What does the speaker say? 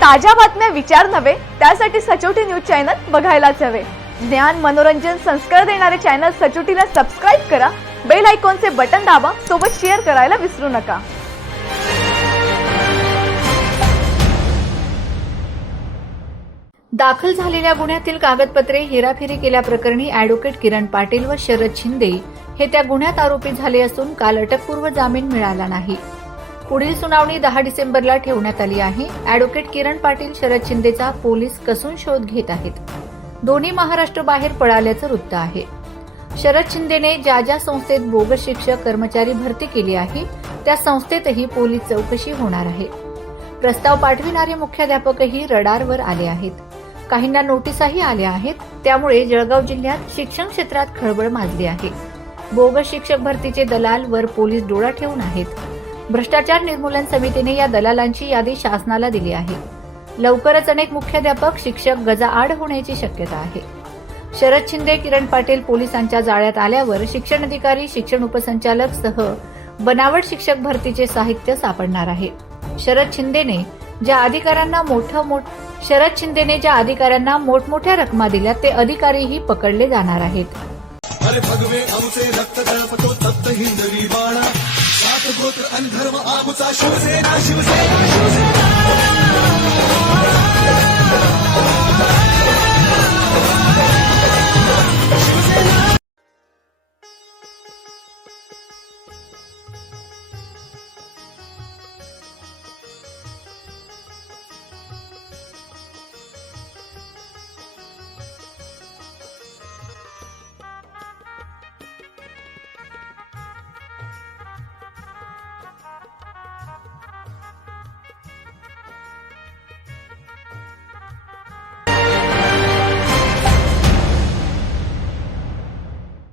ताज्या बातम्या विचार नव्हे त्यासाठी सचोटी न्यूज चॅनल बघायलाच हवे. ज्ञान मनोरंजन संस्कार देणारे चॅनल सचोटीला सबस्क्राईब करा बेल आयकॉनचे बटन दाबा सोबत शेअर करायला विसरू नका. दाखल झालेल्या गुन्ह्यातील कागदपत्रे हेराफेरी केल्याप्रकरणी अॅडव्होकेट किरण पाटील व शरद शिंदे हे त्या गुन्ह्यात आरोपी झाले असून काल अटकपूर्व जामीन मिळाला नाही. पुढील सुनावणी दहा डिसेंबरला ठेवण्यात आली आहे. अॅडव्होकेट किरण पाटील शरद शिंदेचा पोलीस कसून शोध घेत आहेत. दोन्ही महाराष्ट्र बाहेर पळाल्याचं वृत्त आहे. शरद शिंदेने ज्या ज्या संस्थेत बोगस शिक्षक कर्मचारी भरती केली आहे त्या संस्थेतही पोलीस चौकशी होणार आहे. प्रस्ताव पाठविणारे मुख्याध्यापकही रडारवर आले आहेत. काहींना नोटीसाही आल्या आहेत त्यामुळे जळगाव जिल्ह्यात शिक्षण क्षेत्रात खळबळ माजली आहे. बोगस शिक्षक भरतीचे दलाल वर पोलीस डोळा ठेवून आहेत. भ्रष्टाचार निर्मूलन समितीने या दलालांची यादी शासनाला दिली आहे. लवकरच अनेक मुख्याध्यापक शिक्षक गजाआड होण्याची शक्यता आहे. शरद शिंदे किरण पाटील पोलिसांच्या जाळ्यात आल्यावर शिक्षण अधिकारी शिक्षण उपसंचालक सह बनावट शिक्षक भरतीचे साहित्य सापडणार आहे. शरद शिंदेने ज्या अधिकाऱ्यांना मोठं मोठ शरद शिंदेने ज्या अधिकाऱ्यांना मोठमोठ्या रकमा दिल्या ते अधिकारीही पकडले जाणार आहेत. अरे भगवे आमचे गोत्र आमचा शिवसेना शिवसेना शिवसेना.